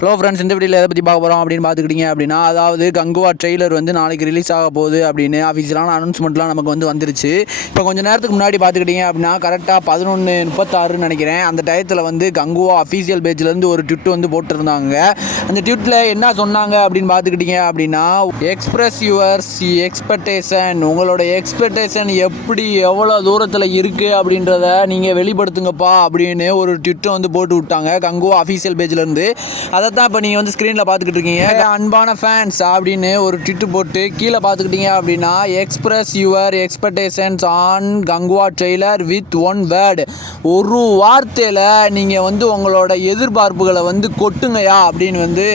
Hello friends இந்த வீடியோவில் எதை பற்றி பார்க்க போகிறோம் அப்படின்னு பார்த்துக்கிட்டிங்க அப்படின்னா அதாவது கங்குவா ட்ரெய்லர் வந்து நாளைக்கு ரிலீஸ் ஆக போகுது அப்படின்னு அஃபீஷியலான அனௌன்ஸ்மெண்ட்லாம் நமக்கு வந்து வந்துருச்சு. இப்போ கொஞ்சம் நேரத்துக்கு முன்னாடி பார்த்துக்கிட்டிங்க அப்படின்னா கரெக்டாக பதினொன்று முப்பத்தாறுன்னு நினைக்கிறேன். அந்த டயத்தில் வந்து கங்குவா அஃபீஷியல் பேஜ்லேருந்து ஒரு ட்விட் வந்து போட்டிருந்தாங்க. அந்த ட்விட்டில் என்ன சொன்னாங்க அப்படின்னு பார்த்துக்கிட்டிங்க அப்படின்னா எக்ஸ்பிரஸ் யுவர்ஸ் எக்ஸ்பெக்டேஷன் உங்களோட எக்ஸ்பெக்டேஷன் எப்படி எவ்வளோ தூரத்தில் இருக்குது அப்படின்றத நீங்கள் வெளிப்படுத்துங்கப்பா அப்படின்னு ஒரு ட்விட்டை வந்து போட்டு விட்டாங்க கங்குவா அஃபீஷியல் பேஜ்லேருந்து அதை தான் இப்போ நீங்கள் வந்து ஸ்க்ரீனில் பார்த்துக்கிட்டு இருக்கீங்க. அன்பான ஃபேன்ஸ் அப்படின்னு ஒரு ட்விட்டு போட்டு கீழே பார்த்துக்கிட்டீங்க அப்படின்னா express your expectations on Kanguva trailer with one word ஒரு வார்த்தையில் நீங்கள் வந்து உங்களோட எதிர்பார்ப்புகளை வந்து கொட்டுங்கயா அப்படின்னு வந்து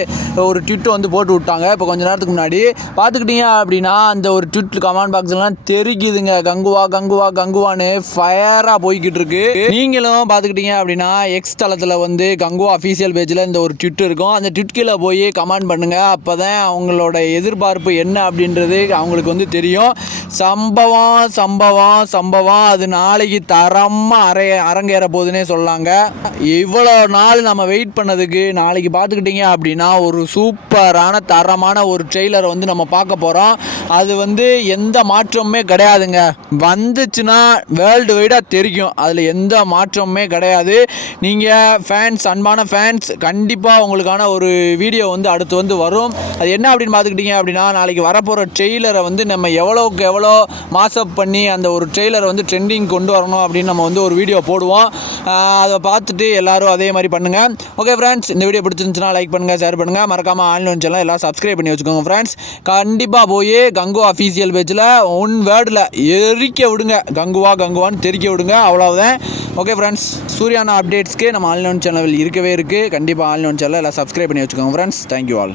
ஒரு ட்விட்டு வந்து போட்டு விட்டாங்க. இப்போ கொஞ்ச நேரத்துக்கு முன்னாடி பார்த்துக்கிட்டீங்க அப்படின்னா அந்த ஒரு ட்விட் கமெண்ட் பாக்ஸ்லாம் தெரிக்குதுங்க. கங்குவா கங்குவா கங்குவான்னு ஃபயராக போய்கிட்டு இருக்கு. நீங்களும் பார்த்துக்கிட்டீங்க அப்படின்னா எக்ஸ் தளத்தில் வந்து கங்குவா அஃபீஷியல் பேஜில் இந்த ஒரு ட்விட் இருக்கும். அந்த ட்விட்கில் போய் கமெண்ட் பண்ணுங்கள் அப்போ தான் அவங்களோட எதிர்பார்ப்பு என்ன அப்படின்றது அவங்களுக்கு வந்து தெரியும். சம்பவம் சம்பவம் சம்பவம். அது நாளைக்கு தரமாக அரை அரங்கேற போகுதுன்னே சொல்லாங்க. இவ்வளோ நாள் நம்ம வெயிட் பண்ணதுக்கு நாளைக்கு பார்த்துக்கிட்டிங்க அப்படின்னா ஒரு சூப்பரான தரமான ஒரு ட்ரெய்லரை வந்து நம்ம பார்க்க போகிறோம் அது வந்து எந்த மாற்றமுமே கிடையாதுங்க. வந்துச்சுன்னா வேர்ல்டு வைடாக தெரியும். அதில் எந்த மாற்றமுமே கிடையாது. நீங்கள் ஃபேன்ஸ் அன்பான ஃபேன்ஸ் கண்டிப்பாக உங்களுக்கு உங்களுக்கான ஒரு வீடியோ வந்து அடுத்து வந்து வரும். அது என்ன அப்படின்னு பார்த்துக்கிட்டிங்க அப்படின்னா நாளைக்கு வரப்போகிற ட்ரெய்லரை வந்து நம்ம எவ்வளோக்கு எவ்வளோ மாஸ்அப் பண்ணி அந்த ஒரு ட்ரெய்லரை வந்து ட்ரெண்டிங் கொண்டு வரணும் அப்படின்னு நம்ம வந்து ஒரு வீடியோ போடுவோம். அதை பார்த்துட்டு எல்லாரும் அதே மாதிரி பண்ணுங்கள் ஓகே ஃப்ரெண்ட்ஸ் இந்த வீடியோ பிடிச்சிருந்துச்சுன்னா லைக் பண்ணுங்கள் ஷேர் பண்ணுங்கள் மறக்காமல் ஆன்லைன் சேனல் எல்லாம் சப்ஸ்கிரைப் பண்ணி வச்சுக்கோங்க ஃப்ரெண்ட்ஸ் கண்டிப்பாக போய் கங்கு அஃபீஷியல் பேஜில் ஒன் வேர்டில் எரிக்க விடுங்க. கங்குவா கங்குவான்னு தெரிக்க விடுங்க அவ்வளோதான் ஓகே ஃப்ரெண்ட்ஸ் சூர்யானா அப்டேட்ஸ்க்கு நம்ம ஆன்லைன் சேனல் இருக்கவே இருக்குது கண்டிப்பாக ஆன்லைன் சேனல் எல்லாம் சப்ஸ்கிரைப் பண்ணி வச்சுக்கோங்க ஃப்ரெண்ட்ஸ் தேங்க்யூ ஆல்